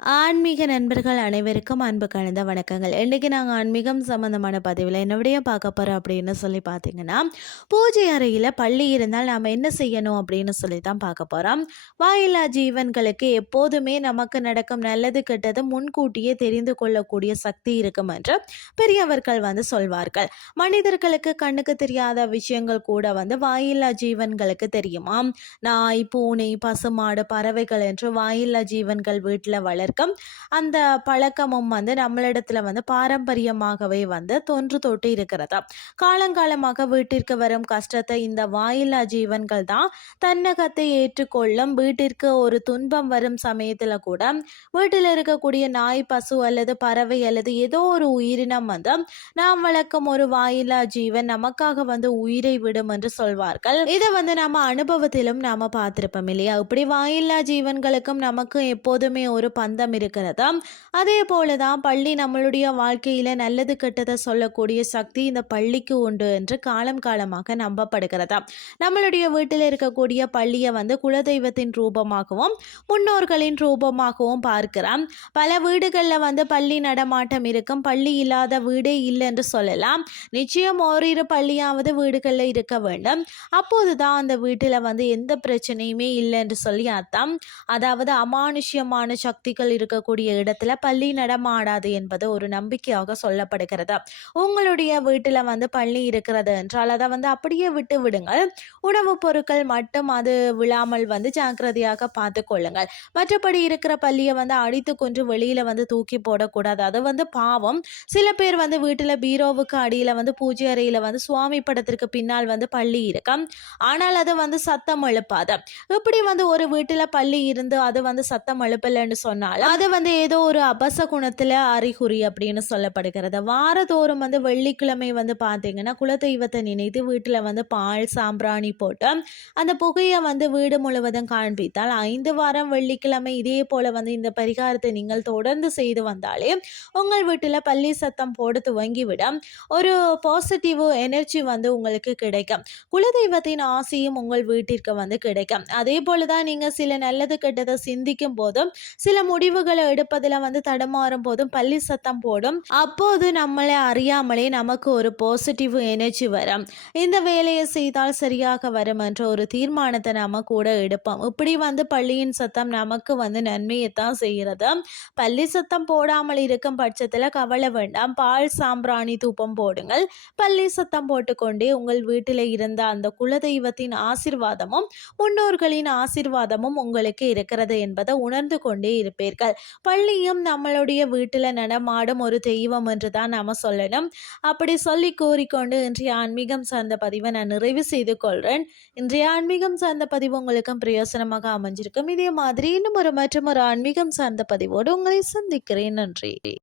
ஆன்மீக நண்பர்கள் அனைவருக்கும் அன்பு கலந்த வணக்கங்கள். இன்றைக்கி நாங்கள் ஆன்மீகம் சம்மந்தமான பதிவில் என்னுடைய பார்க்க போகிறோம் அப்படின்னு சொல்லி பார்த்தீங்கன்னா பூஜை அறையில் பள்ளி இருந்தால் நாம் என்ன செய்யணும் அப்படின்னு சொல்லி தான் பார்க்க போகிறோம் வாயில்லா ஜீவன்களுக்கு எப்போதுமே நமக்கு நடக்கும் நல்லது கெட்டது முன்கூட்டியே தெரிந்து கொள்ளக்கூடிய சக்தி இருக்கும் என்று பெரியவர்கள் வந்து சொல்வார்கள். மனிதர்களுக்கு கண்ணுக்கு தெரியாத விஷயங்கள் கூட வந்து வாயில்லா ஜீவன்களுக்கு தெரியுமா? நாய் பூனை பசுமாடு பறவைகள் என்று வாயில்லா ஜீவன்கள் வீட்டில் வளர் இருக்கும். அந்த பழக்கமும் வந்து நம்மளிடத்துல வந்து பாரம்பரியமாகவே வந்து தொன்று தொட்டு இருக்கிறதா காலங்காலமாக வீட்டிற்கு வரும் கஷ்டத்தை இந்த வாயில்லா ஜீவன்கள் தான் தன்னகத்தை ஏற்றுக்கொள்ளும். வீட்டிற்கு ஒரு துன்பம் வரும் சமயத்தில் கூட வீட்டில் இருக்கக்கூடிய நாய் பசு அல்லது பறவை அல்லது ஏதோ ஒரு உயிரினம் வந்து நாம் வளர்க்கும் ஒரு வாயில்லா ஜீவன் நமக்காக வந்து உயிரை விடும் என்று சொல்வார்கள். இதை வந்து நம்ம அனுபவத்திலும் நாம பார்த்திருப்போம் இல்லையா? இப்படி வாயில்லா ஜீவன்களுக்கும் நமக்கும் எப்போதுமே ஒரு பந்த பந்தம் இருக்கிறதா அதே போல தான் பள்ளி நம்மளுடைய வாழ்க்கையில் நல்லது கெட்டதை சொல்லக்கூடிய சக்தி இந்த பள்ளிக்கு உண்டு என்று காலம் காலமாக நம்பப்படுகிறதா நம்மளுடைய வீட்டில் இருக்கக்கூடிய பள்ளியை வந்து குலதெய்வத்தின் ரூபமாகவும் முன்னோர்களின் ரூபமாகவும் பார்க்கிறோம். பல வீடுகளில் வந்து பள்ளி நடமாட்டம் இருக்கும். பள்ளி இல்லாத வீடே இல்லை என்று சொல்லலாம். நிச்சயம் ஓரிரு பள்ளியாவது வீடுகளில் இருக்க வேண்டும். அப்போது தான் அந்த வீட்டில் வந்து எந்த பிரச்சனையுமே இல்லை என்று சொல்லி அர்த்தம். அதாவது அமானுஷ்யமான சக்திகள் குழந்தைகள் இருக்கக்கூடிய இடத்துல பள்ளி நடமாடாது என்பது ஒரு நம்பிக்கையாக சொல்லப்படுகிறது. உங்களுடைய வீட்டில் வந்து பள்ளி இருக்கிறது என்றால் அதை வந்து அப்படியே விட்டு விடுங்கள். உணவுப் பொருட்கள் மட்டும் அது விழாமல் வந்து ஜாக்கிரதையாக பார்த்து கொள்ளுங்கள். மற்றபடி இருக்கிற பள்ளியை வந்து அடித்து கொன்று வெளியில் வந்து தூக்கி போடக்கூடாது. அது வந்து பாவம். சில பேர் வந்து வீட்டில் பீரோவுக்கு அடியில் வந்து பூஜை அறையில் வந்து சுவாமி படத்திற்கு பின்னால் வந்து பள்ளி இருக்கும். ஆனால் அது வந்து சத்தம் எழுப்பாது. இப்படி வந்து ஒரு வீட்டில் பள்ளி இருந்து அது வந்து சத்தம் எழுப்பலைன்னு சொன்னால் அது வந்து ஏதோ ஒரு அபச குணத்தில் அறிகுறி அப்படின்னு சொல்லப்படுகிறது. வாரதோறும் வந்து வெள்ளிக்கிழமை வந்து பார்த்தீங்கன்னா குலதெய்வத்தை நினைத்து வீட்டில் வந்து பால் சாம்பிராணி போட்டு அந்த புகையை வந்து வீடு முழுவதும் காண்பித்தால் ஐந்து வாரம் வெள்ளிக்கிழமை இதே போல் வந்து இந்த பரிகாரத்தை நீங்கள் தொடர்ந்து செய்து வந்தாலே உங்கள் வீட்டில் பள்ளி சத்தம் போட துவங்கிவிடும் ஒரு பாசிட்டிவ் எனர்ஜி வந்து உங்களுக்கு கிடைக்கும். குலதெய்வத்தின் ஆசையும் உங்கள் வீட்டிற்கு வந்து கிடைக்கும். அதே போல தான் நீங்கள் சில நல்லது கெட்டதை சிந்திக்கும் போதும் சில முடிவுகளை எடுப்பதில் வந்து தடுமாறும் போதும் பள்ளி சத்தம் போடும். அப்போது நம்மளை அறியாமலே நமக்கு ஒரு பாசிட்டிவ் எனர்ஜி வரும். இந்த வேலையை செய்தால் சரியாக வரும் என்ற ஒரு தீர்மானத்தை நாம கூட எடுப்போம். இப்படி வந்து பள்ளியின் சத்தம் நமக்கு வந்து நன்மையை தான் செய்கிறது. பள்ளி சத்தம் போடாமல் இருக்கும் பட்சத்தில் கவலை வேண்டாம். பால் சாம்பிராணி தூப்பம் போடுங்கள். பள்ளி சத்தம் போட்டுக்கொண்டே உங்கள் வீட்டில் இருந்த அந்த குலதெய்வத்தின் ஆசிர்வாதமும் முன்னோர்களின் ஆசிர்வாதமும் உங்களுக்கு இருக்கிறது என்பதை உணர்ந்து கொண்டே இருப்பேன். இருக்கிறார்கள் பள்ளியும் நம்மளுடைய வீட்டில் நடமாடும் ஒரு தெய்வம் என்று தான் நாம சொல்லணும். அப்படி சொல்லி கூறிக்கொண்டு இன்றைய ஆன்மீகம் சார்ந்த பதிவை நான் நிறைவு செய்து கொள்கிறேன் இன்றைய ஆன்மீகம் சார்ந்த பதிவு உங்களுக்கும் பிரயோசனமாக அமைஞ்சிருக்கும். இதே மாதிரி இன்னும் ஒரு மற்றும் ஒரு ஆன்மீகம் சார்ந்த பதிவோடு உங்களை சந்திக்கிறேன். நன்றி.